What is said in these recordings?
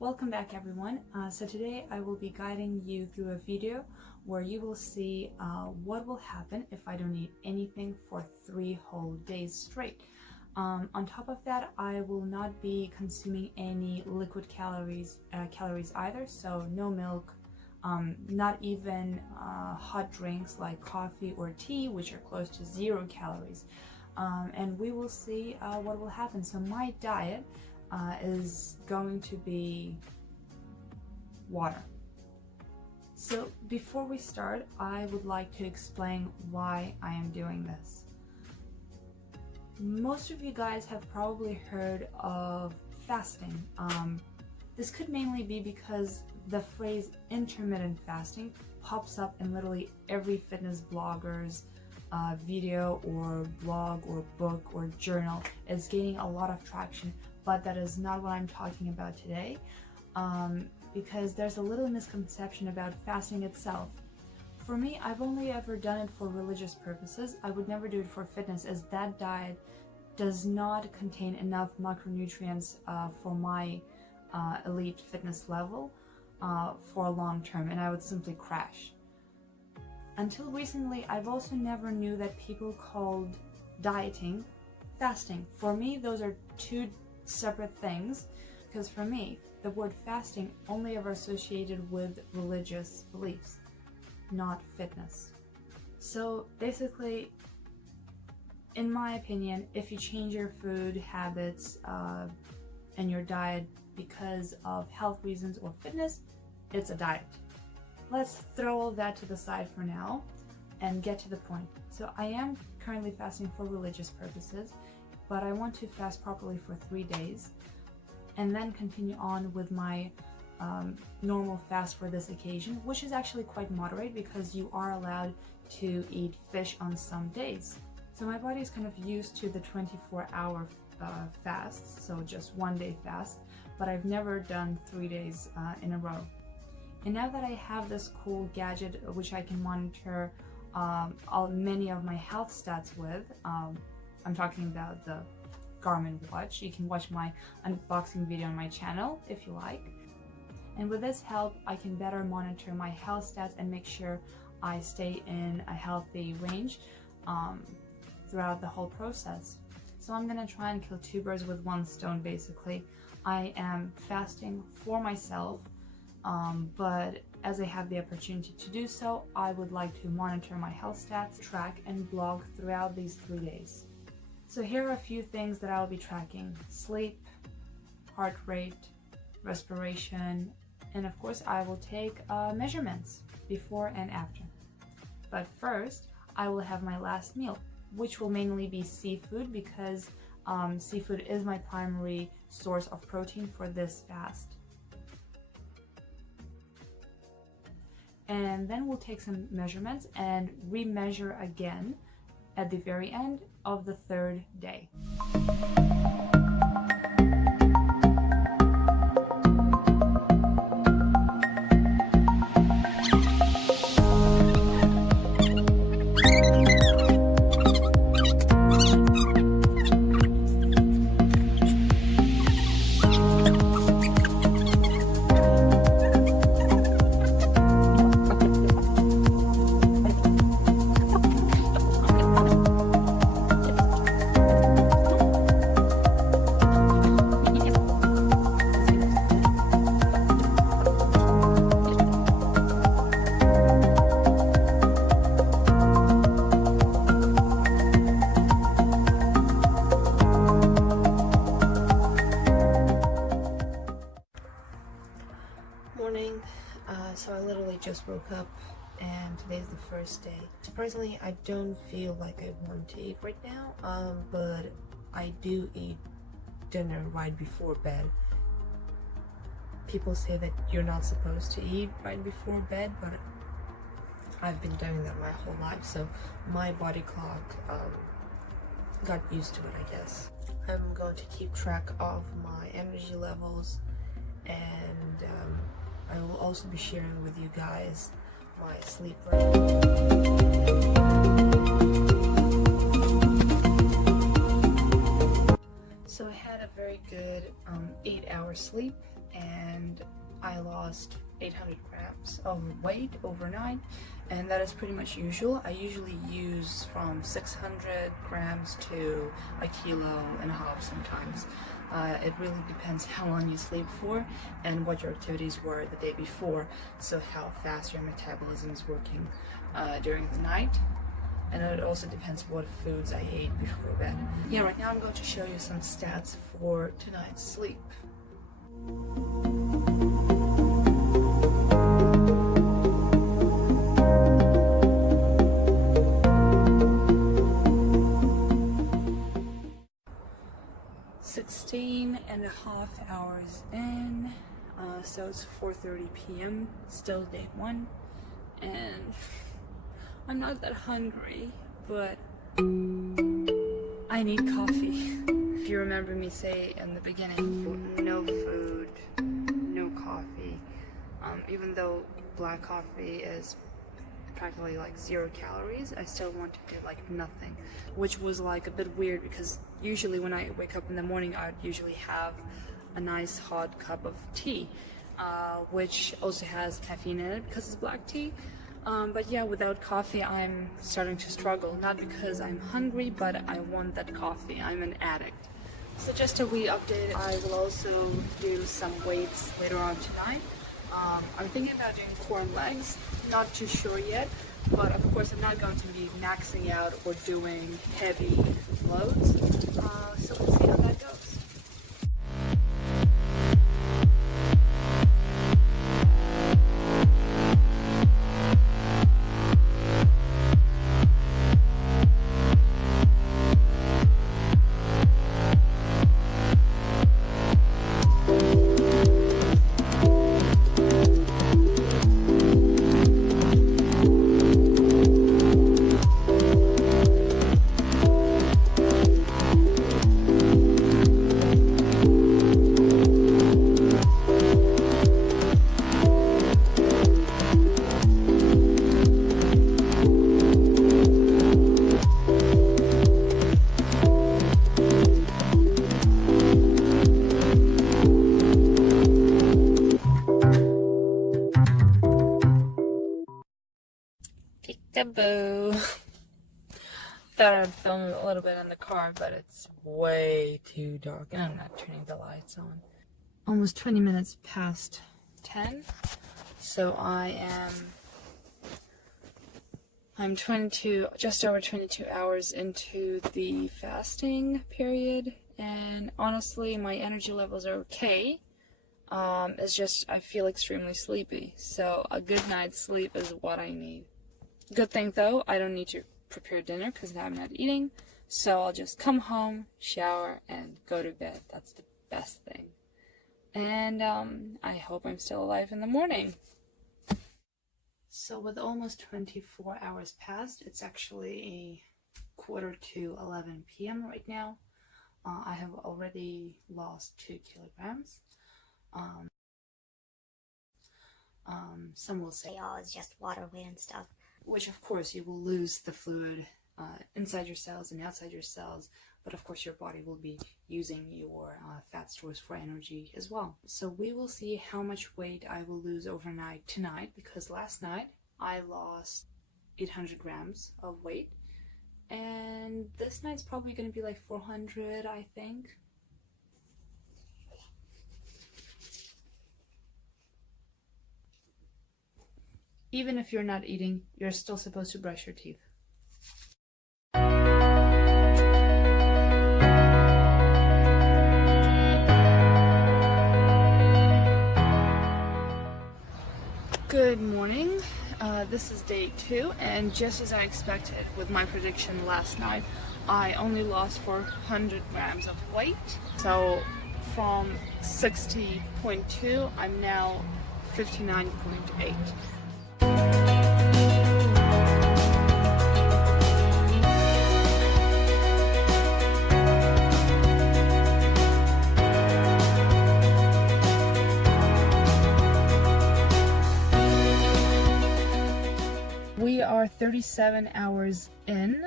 Welcome back everyone. So today I will be guiding you through a video where you will see what will happen if I don't eat anything for 3 whole days straight. On top of that, I will not be consuming any liquid calories either, so no milk, not even hot drinks like coffee or tea, which are close to 0 calories. And we will see what will happen. So my diet is going to be water. So before we start, I would like to explain why I am doing this. Most of you guys have probably heard of fasting. This could mainly be because the phrase intermittent fasting pops up in literally every fitness blogger's video or blog or book or journal. It's gaining a lot of traction, but that is not what I'm talking about today, because there's a little misconception about fasting itself. For me, I've only ever done it for religious purposes. I would never do it for fitness, as that diet does not contain enough macronutrients for my elite fitness level for a long term, and I would simply crash. Until recently, I've also never knew that people called dieting fasting. For me, those are two separate things, because for me, the word fasting only ever associated with religious beliefs, not fitness. So basically, in my opinion, if you change your food habits and your diet because of health reasons or fitness, it's a diet. Let's throw all that to the side for now and get to the point. So I am currently fasting for religious purposes, but I want to fast properly for 3 days and then continue on with my normal fast for this occasion, which is actually quite moderate because you are allowed to eat fish on some days. So my body is kind of used to the 24-hour fasts, so just 1 day fast, but I've never done 3 days in a row. And now that I have this cool gadget which I can monitor many of my health stats with, I'm talking about the Garmin watch. You can watch my unboxing video on my channel if you like. And with this help, I can better monitor my health stats and make sure I stay in a healthy range throughout the whole process. So I'm gonna try and kill 2 birds with 1 stone basically. I am fasting for myself, but as I have the opportunity to do so, I would like to monitor my health stats, track and blog throughout these 3 days. So here are a few things that I will be tracking: sleep, heart rate, respiration, and of course I will take measurements before and after. But first, I will have my last meal, which will mainly be seafood, because seafood is my primary source of protein for this fast. And then we'll take some measurements and re-measure again at the very end of the 3rd day. Morning. So I literally just woke up and today's the 1st day. Surprisingly, I don't feel like I want to eat right now, but I do eat dinner right before bed. People say that you're not supposed to eat right before bed, but I've been doing that my whole life, so my body clock got used to it, I guess. I'm going to keep track of my energy levels, and I will also be sharing with you guys my sleep rate. So I had a very good 8-hour sleep, and and I lost 800 grams of weight overnight, and that is pretty much usual. I usually use from 600 grams to 1.5 kilos sometimes. It really depends how long you sleep for and what your activities were the day before, so how fast your metabolism is working during the night. And it also depends what foods I ate before bed. Yeah, right now I'm going to show you some stats for tonight's sleep. And a half hours in, so it's 4:30 p.m. still day one, and I'm not that hungry, but I need coffee. If you remember me say in the beginning, no food, no coffee, even though black coffee is practically like 0 calories, I still wanted to do like nothing, which was like a bit weird because usually when I wake up in the morning I'd usually have a nice hot cup of tea, which also has caffeine in it because it's black tea, but yeah, without coffee I'm starting to struggle, not because I'm hungry, but I want that coffee. I'm an addict. So just a wee update, I will also do some weights later on tonight. I'm thinking about doing core and legs, not too sure yet, but of course I'm not going to be maxing out or doing heavy loads, so we'll see how that goes. Boo. Thought I'd film a little bit in the car, but it's way too dark and I'm not turning the lights on. Almost 20 minutes past 10, so I'm just over 22 hours into the fasting period, and honestly my energy levels are okay. It's just I feel extremely sleepy, so a good night's sleep is what I need. Good thing though, I don't need to prepare dinner because now I'm not eating, so I'll just come home, shower, and go to bed. That's the best thing. And I hope I'm still alive in the morning. So with almost 24 hours past, it's actually 11:15 p.m. right now. I have already lost 2 kilograms. Some will say, oh, it's just water weight and stuff. Which of course you will lose the fluid inside your cells and outside your cells, but of course your body will be using your fat stores for energy as well. So we will see how much weight I will lose overnight tonight, because last night I lost 800 grams of weight, and this night's probably going to be like 400, I think. Even if you're not eating, you're still supposed to brush your teeth. Good morning. This is day 2, and just as I expected with my prediction last night, I only lost 400 grams of weight. So from 60.2, I'm now 59.8. We are 37 hours in,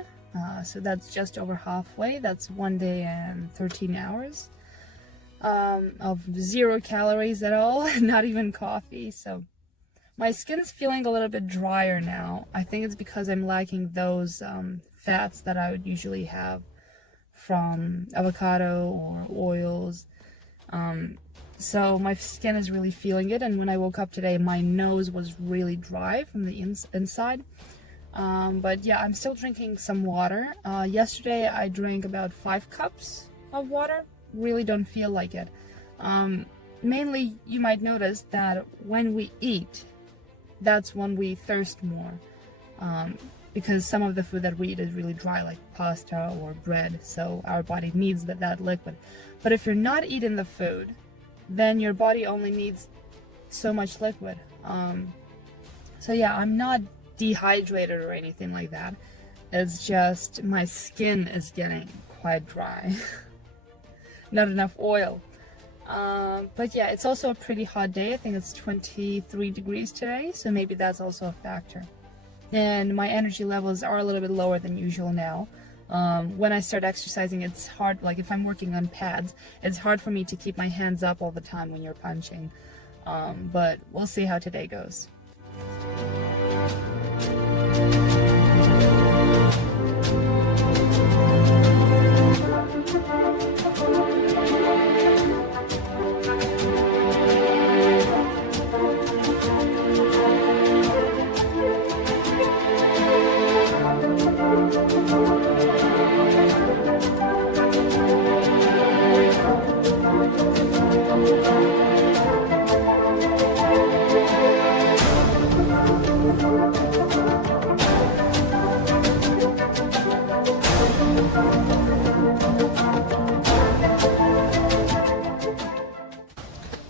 so that's just over halfway. That's 1 day and 13 hours. of 0 calories at all, not even coffee. So my skin's feeling a little bit drier now. I think it's because I'm lacking those fats that I would usually have from avocado or oils. So my skin is really feeling it, and when I woke up today, my nose was really dry from the inside. But yeah, I'm still drinking some water. Yesterday I drank about 5 cups of water. Really don't feel like it. Mainly, you might notice that when we eat, that's when we thirst more. Because some of the food that we eat is really dry, like pasta or bread, so our body needs that liquid. But if you're not eating the food, then your body only needs so much liquid. So yeah, I'm not dehydrated or anything like that. It's just my skin is getting quite dry. Not enough oil. But yeah, it's also a pretty hot day. I think it's 23 degrees today, so maybe that's also a factor. And my energy levels are a little bit lower than usual now. When I start exercising, it's hard, like if I'm working on pads, it's hard for me to keep my hands up all the time when you're punching. But we'll see how today goes.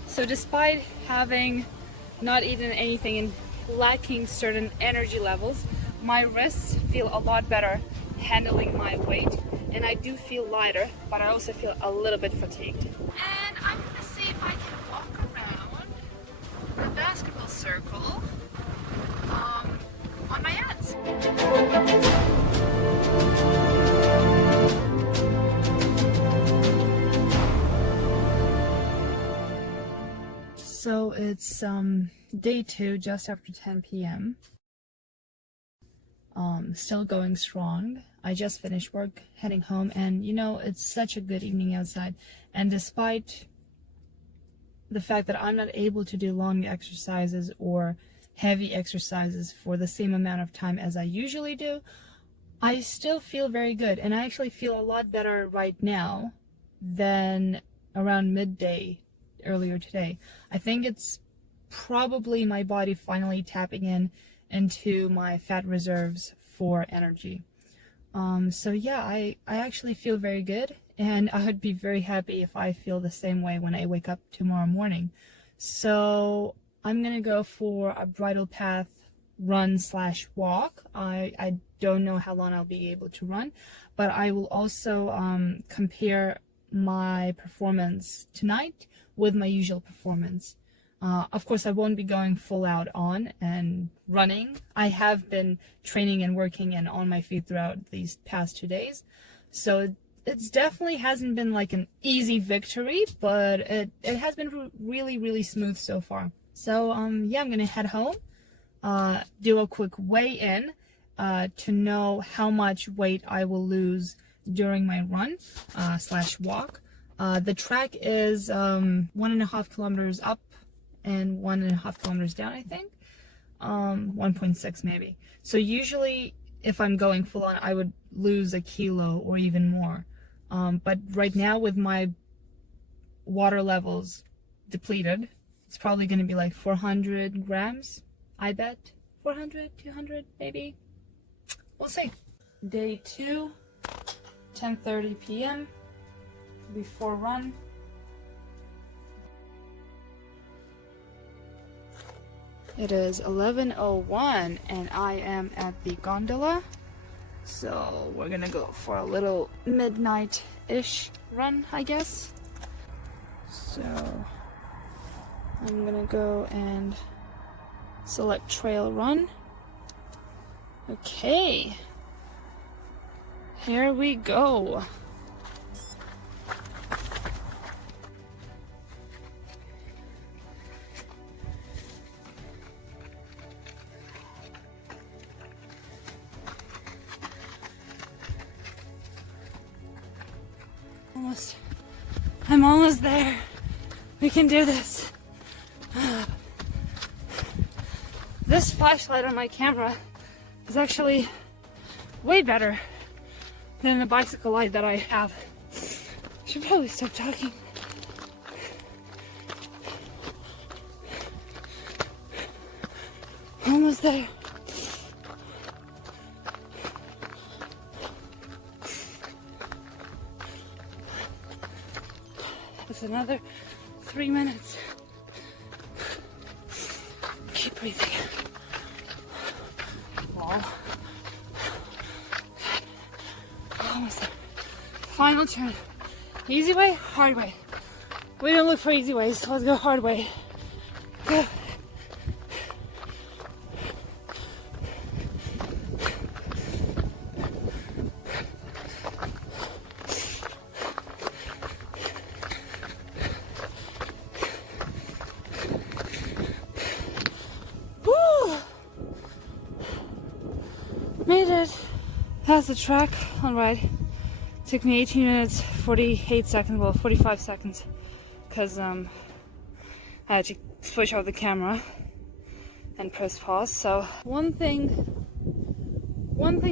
So despite having not eaten anything and lacking certain energy levels, my wrists feel a lot better handling my weight, and I do feel lighter, but I also feel a little bit fatigued. And I'm gonna see if I can walk around the basketball circle on my abs. So it's day 2, just after 10 p.m. Still going strong. I just finished work, heading home, and you know, it's such a good evening outside. And despite the fact that I'm not able to do long exercises or heavy exercises for the same amount of time as I usually do, I still feel very good. And I actually feel a lot better right now than around midday earlier today. I think it's probably my body finally tapping into my fat reserves for energy. So yeah, I actually feel very good, and I would be very happy if I feel the same way when I wake up tomorrow morning. So I'm gonna go for a bridle path run/walk. I don't know how long I'll be able to run, but I will also compare my performance tonight with my usual performance. Of course, I won't be going full out on and running. I have been training and working and on my feet throughout these past 2 days. So it's definitely hasn't been like an easy victory, but it has been really, really smooth so far. So yeah, I'm gonna head home, do a quick weigh-in to know how much weight I will lose during my run /walk. The track is 1.5 kilometers up and 1.5 kilometers down, I think. 1.6 maybe. So usually if I'm going full on, I would lose a kilo or even more. But right now with my water levels depleted, it's probably going to be like 400 grams, I bet. 400, 200 maybe. We'll see. Day 2, 10:30 p.m. before run. It is 11:01 and I am at the gondola, so we're gonna go for a little midnight-ish run, I guess. So I'm gonna go and select trail run. Okay, here we go. I'm almost there. We can do this. This flashlight on my camera is actually way better than the bicycle light that I have. I should probably stop talking. Almost there. It's another 3 minutes. Keep breathing. Wow. Almost there. Final turn. Easy way, hard way. We don't look for easy ways, so let's go hard way. Go. Made it. That's the track. Alright. Took me 18 minutes, 48 seconds, well 45 seconds. Because I had to switch off the camera and press pause. So one thing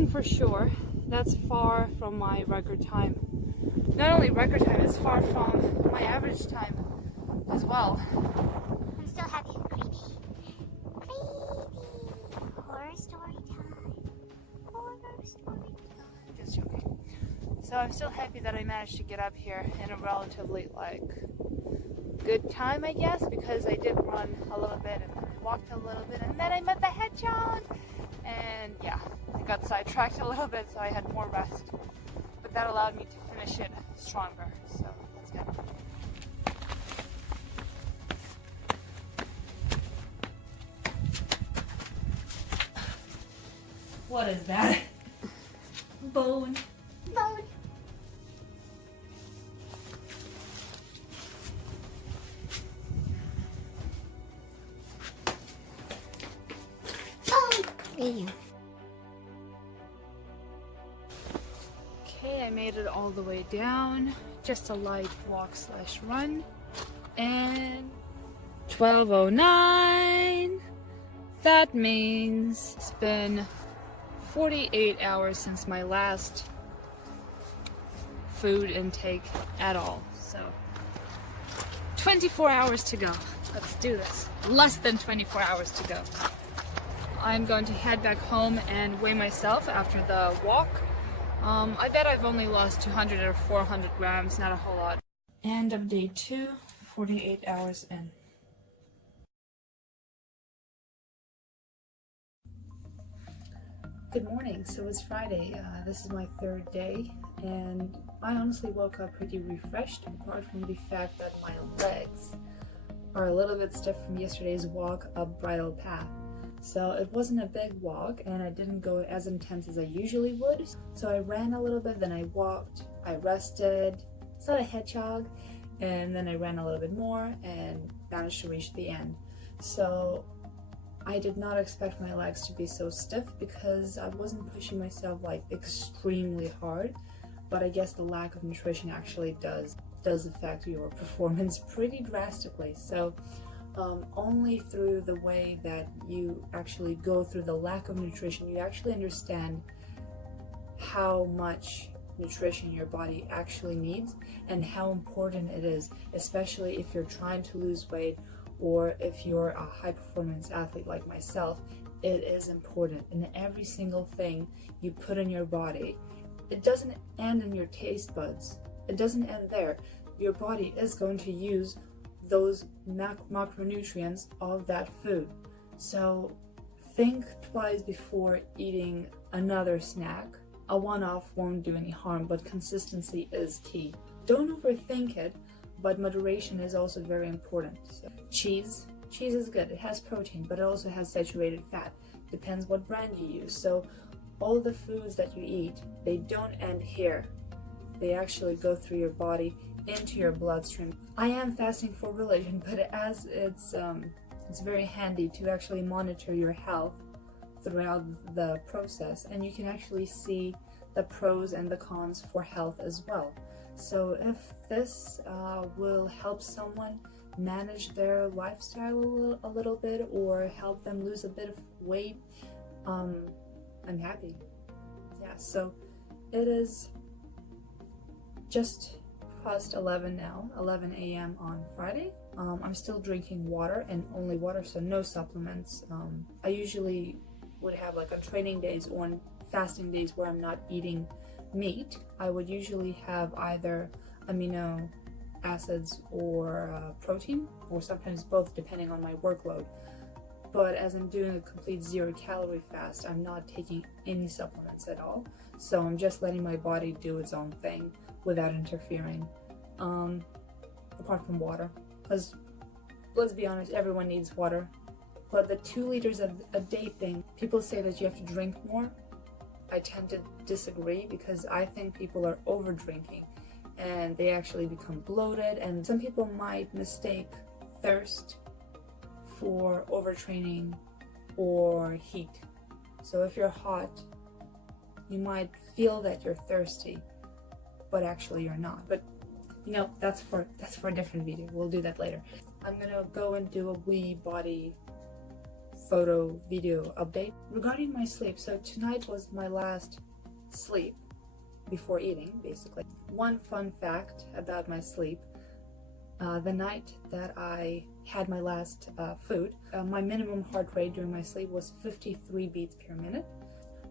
for sure, that's far from my record time. Not only record time, it's far from my average time as well. I'm still happy. Creepy. Horror story time. Horror story time. Just joking. So I'm still happy that I managed to get up here in a relatively good time, I guess, because I did run a little bit and then I walked a little bit and then I met the hedgehog. And yeah, I got sidetracked a little bit, so I had more rest. But that allowed me to finish it stronger, so that's good. What is that? Bone. Bone. Bone. Okay, I made it all the way down. Just a light walk / run. And 12:09. That means it's been 48 hours since my last food intake at all. So 24 hours to go. Let's do this. Less than 24 hours to go. I'm going to head back home and weigh myself after the walk. I bet I've only lost 200 or 400 grams, not a whole lot. End of day 2, 48 hours in. Good morning. So it's Friday. This is my 3rd day, and I honestly woke up pretty refreshed, apart from the fact that my legs are a little bit stiff from yesterday's walk up Bridle Path. So it wasn't a big walk, and I didn't go as intense as I usually would. So I ran a little bit, then I walked, I rested, saw a hedgehog, and then I ran a little bit more and managed to reach the end. So I did not expect my legs to be so stiff because I wasn't pushing myself extremely hard, but I guess the lack of nutrition actually does affect your performance pretty drastically. So only through the way that you actually go through the lack of nutrition, you actually understand how much nutrition your body actually needs and how important it is, especially if you're trying to lose weight or if you're a high performance athlete like myself. It is important in every single thing you put in your body. It doesn't end in your taste buds. It doesn't end there. Your body is going to use those macronutrients of that food. So think twice before eating another snack. A one-off won't do any harm, but consistency is key. Don't overthink it, but moderation is also very important. So, cheese is good. It has protein, but it also has saturated fat. Depends what brand you use. So all the foods that you eat, they don't end here. They actually go through your body into your bloodstream. I am fasting for religion, but as it's very handy to actually monitor your health throughout the process, and you can actually see the pros and the cons for health as well. So if this will help someone manage their lifestyle a little bit, or help them lose a bit of weight, I'm happy. Yeah, so it is just past 11 now, 11 a.m. on Friday. I'm still drinking water, and only water, so no supplements. I usually would have, like on training days or on fasting days where I'm not eating meat, I would usually have either amino acids or protein, or sometimes both depending on my workload. But as I'm doing a complete 0-calorie fast, I'm not taking any supplements at all. So I'm just letting my body do its own thing without interfering, apart from water. Because let's be honest, everyone needs water. But the 2 liters a day thing, people say that you have to drink more. I tend to disagree, because I think people are over drinking and they actually become bloated, and some people might mistake thirst for overtraining or heat. So if you're hot, you might feel that you're thirsty, but actually you're not. But you know, that's for a different video. We'll do that later. I'm gonna go and do a wee body photo video update regarding my sleep. So tonight was my last sleep before eating, basically. One fun fact about my sleep: the night that I had my last food, my minimum heart rate during my sleep was 53 beats per minute.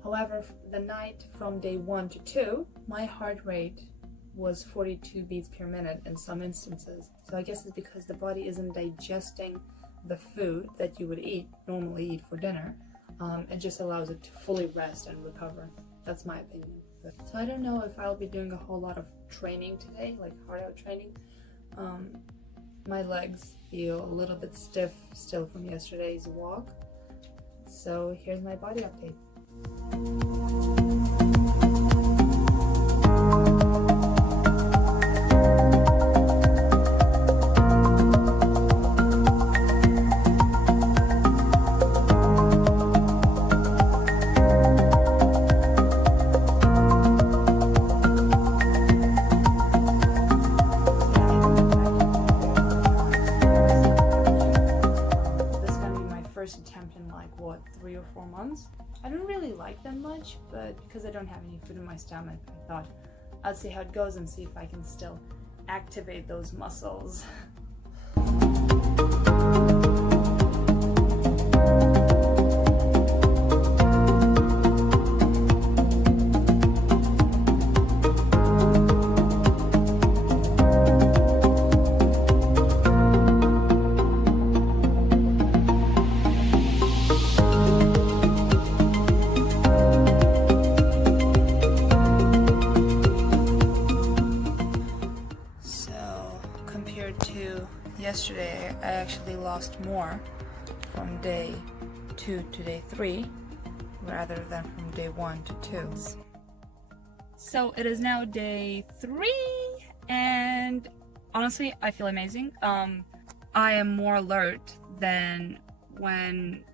However, the night from day 1 to 2, my heart rate was 42 beats per minute in some instances. So I guess it's because the body isn't digesting the food that you would normally eat for dinner. It just allows it to fully rest and recover. That's my opinion. So I don't know if I'll be doing a whole lot of training today, like hard out training. My legs feel a little bit stiff still from yesterday's walk. So here's my body update. Attempt in like 3 or 4 months. I don't really like them much, but because I don't have any food in my stomach, I thought I'd see how it goes and see if I can still activate those muscles. Yesterday, I actually lost more from day 2 to day 3 rather than from day 1 to 2. So it is now day 3, and honestly, I feel amazing. I am more alert than when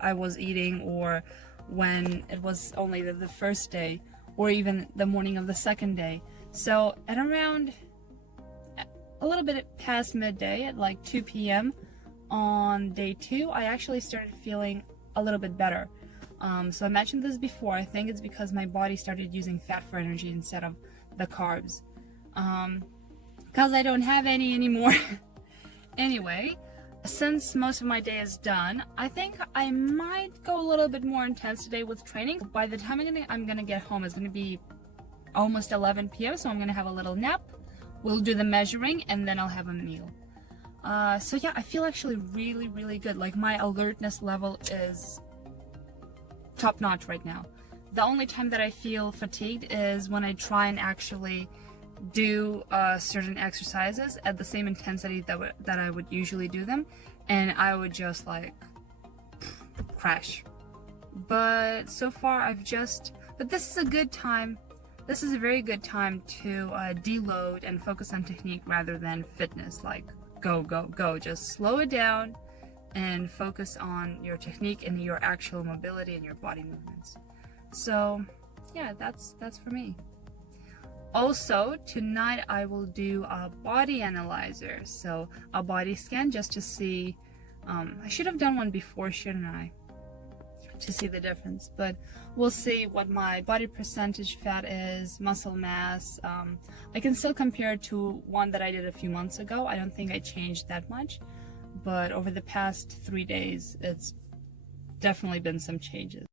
I was eating, or when it was only the first day, or even the morning of the second day. So at around a little bit past midday, at like 2 p.m. on day 2, I actually started feeling a little bit better. So I mentioned this before. I think it's because my body started using fat for energy instead of the carbs. Because I don't have any anymore. Anyway, since most of my day is done, I think I might go a little bit more intense today with training. By the time I'm gonna get home, it's gonna be almost 11 p.m. So I'm gonna have a little nap. We'll do the measuring, and then I'll have a meal. So yeah, I feel actually really, really good. Like, my alertness level is top notch right now. The only time that I feel fatigued is when I try and actually do certain exercises at the same intensity that I would usually do them, and I would just like crash. But so far but this is a good time. This is a very good time to deload and focus on technique rather than fitness. Like, go, go, go. Just slow it down and focus on your technique and your actual mobility and your body movements. So yeah, that's for me. Also, tonight I will do a body analyzer, so a body scan just to see. I should have done one before, shouldn't I? To see the difference, but we'll see what my body percentage fat is, muscle mass. I can still compare it to one that I did a few months ago. I don't think I changed that much, but over the past 3 days, it's definitely been some changes.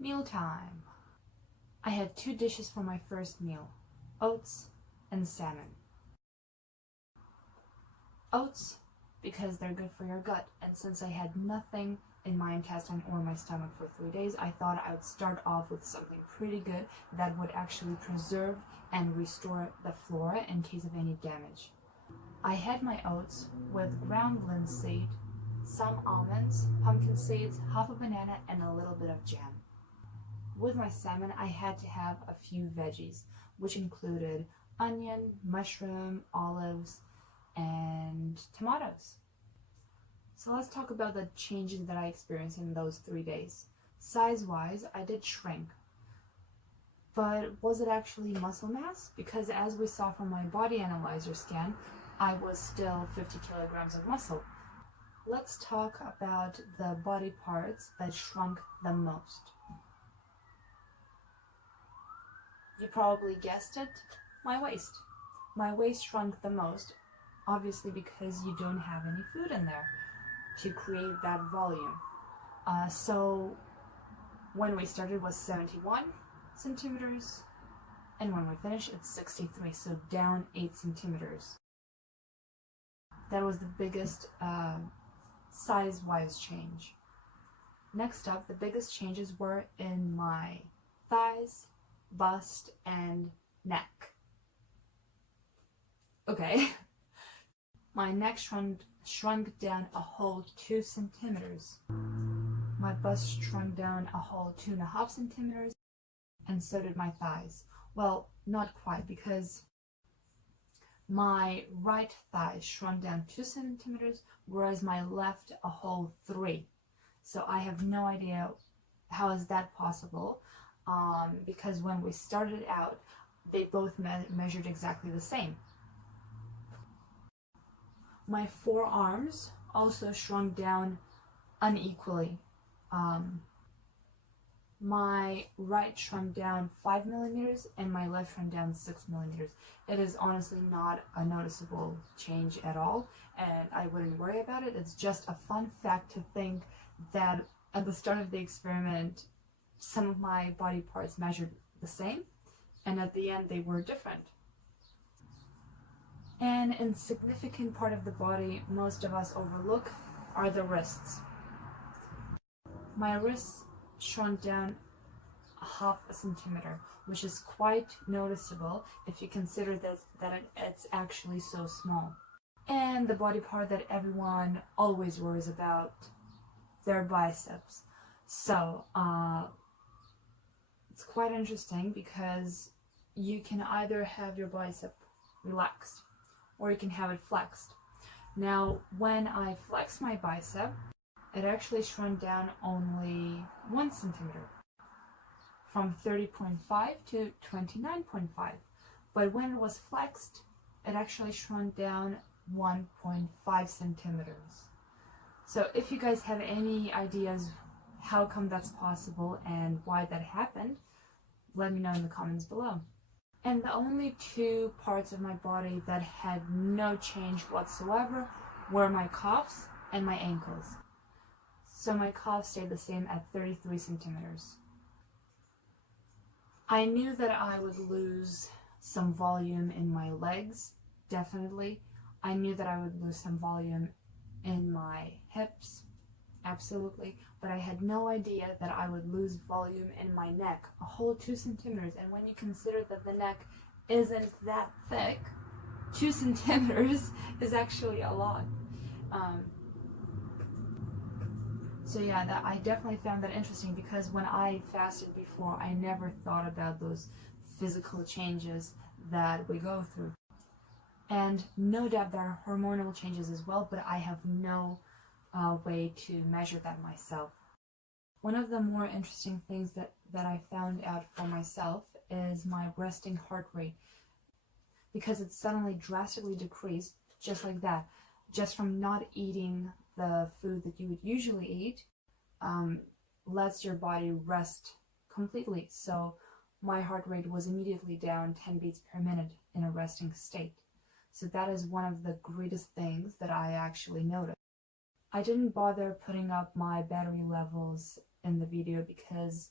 Mealtime. I had 2 dishes for my first meal, oats and salmon. Oats, because they're good for your gut, and since I had nothing in my intestine or my stomach for 3 days, I thought I would start off with something pretty good that would actually preserve and restore the flora in case of any damage. I had my oats with ground linseed, some almonds, pumpkin seeds, half a banana, and a little bit of jam. With my salmon, I had to have a few veggies, which included onion, mushroom, olives, and tomatoes. So let's talk about the changes that I experienced in those 3 days. Size-wise, I did shrink. But was it actually muscle mass? Because as we saw from my body analyzer scan, I was still 50 kilograms of muscle. Let's talk about the body parts that shrunk the most. You probably guessed it, my waist. My waist shrunk the most, obviously because you don't have any food in there to create that volume. So when we started was 71 centimeters, and when we finished it's 63, so down 8 centimeters. That was the biggest size-wise change. Next up, the biggest changes were in my thighs, bust, and neck. Okay. My neck shrunk down a whole 2 centimeters. My bust shrunk down a whole 2.5 centimeters, and so did my thighs. Well, not quite, because my right thigh shrunk down 2 centimeters, whereas my left a whole 3. So I have no idea how is that possible, because when we started out, they both measured exactly the same. My forearms also shrunk down unequally. My right shrunk down 5 millimeters and my left shrunk down 6 millimeters. It is honestly not a noticeable change at all, and I wouldn't worry about it. It's just a fun fact to think that at the start of the experiment, some of my body parts measured the same, and at the end they were different. An insignificant part of the body most of us overlook are the wrists. My wrists shrunk down 0.5 centimeter, which is quite noticeable if you consider that it's actually so small. And the body part that everyone always worries about, their biceps. So it's quite interesting because you can either have your bicep relaxed or you can have it flexed. Now, when I flex my bicep, it actually shrunk down only 1 centimeter, from 30.5 to 29.5. But when it was flexed, it actually shrunk down 1.5 centimeters. So if you guys have any ideas how come that's possible and why that happened, let me know in the comments below. And the only 2 parts of my body that had no change whatsoever were my calves and my ankles. So my calves stayed the same at 33 centimeters. I knew that I would lose some volume in my legs, definitely. I knew that I would lose some volume in my hips, absolutely. But I had no idea that I would lose volume in my neck, a whole 2 centimeters. And when you consider that the neck isn't that thick, 2 centimeters is actually a lot. So yeah, I definitely found that interesting, because when I fasted before, I never thought about those physical changes that we go through. And no doubt there are hormonal changes as well, but I have no way to measure that myself. One of the more interesting things that I found out for myself is my resting heart rate, because it suddenly drastically decreased just like that, just from not eating the food that you would usually eat. Lets your body rest completely. So my heart rate was immediately down 10 beats per minute in a resting state. So that is one of the greatest things that I actually noticed. I didn't bother putting up my battery levels in the video because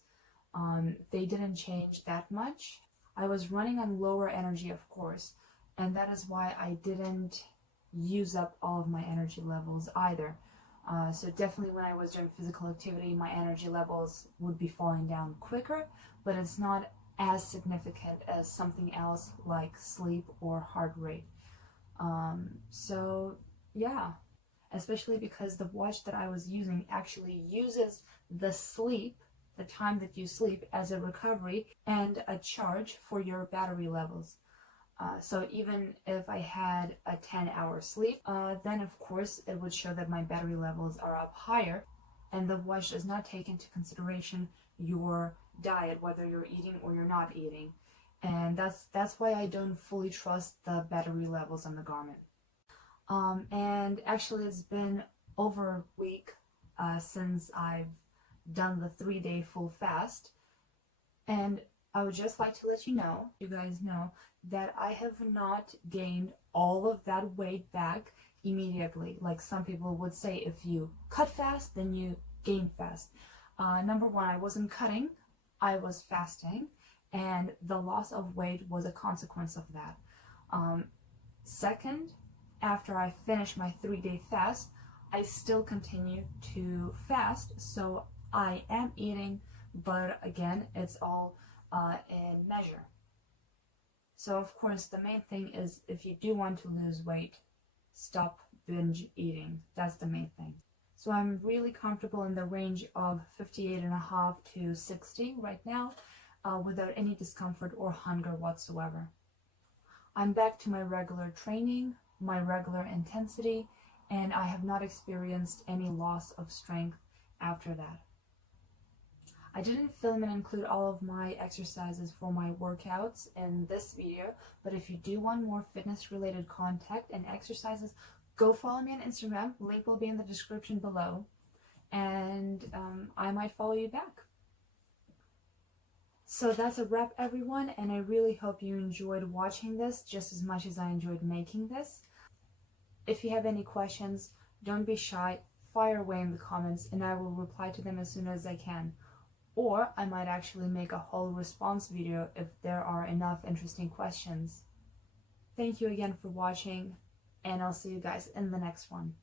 they didn't change that much. I was running on lower energy, of course, and that is why I didn't use up all of my energy levels either. So definitely when I was doing physical activity, my energy levels would be falling down quicker, but it's not as significant as something else like sleep or heart rate. So yeah, especially because the watch that I was using actually uses the sleep, the time that you sleep, as a recovery and a charge for your battery levels. So even if I had a 10-hour sleep, then of course it would show that my battery levels are up higher, and the watch does not take into consideration your diet, whether you're eating or you're not eating. And that's why I don't fully trust the battery levels on the Garmin. And actually it's been over a week since I've done the 3-day full fast, and I would just like to let you guys know, that I have not gained all of that weight back immediately. Like some people would say, if you cut fast, then you gain fast. Number one, I wasn't cutting, I was fasting, and the loss of weight was a consequence of that. Second, after I finished my 3-day fast, I still continue to fast, so I am eating, but again, it's all in measure. So of course the main thing is, if you do want to lose weight, stop binge eating. That's the main thing. So I'm really comfortable in the range of 58.5 to 60 right now, without any discomfort or hunger whatsoever. I'm back to my regular training, my regular intensity, and I have not experienced any loss of strength after that. I didn't film and include all of my exercises for my workouts in this video, but if you do want more fitness related content and exercises, go follow me on Instagram. Link will be in the description below, and I might follow you back. So that's a wrap, everyone, and I really hope you enjoyed watching this just as much as I enjoyed making this. If you have any questions, don't be shy, fire away in the comments and I will reply to them as soon as I can. Or I might actually make a whole response video if there are enough interesting questions. Thank you again for watching, and I'll see you guys in the next one.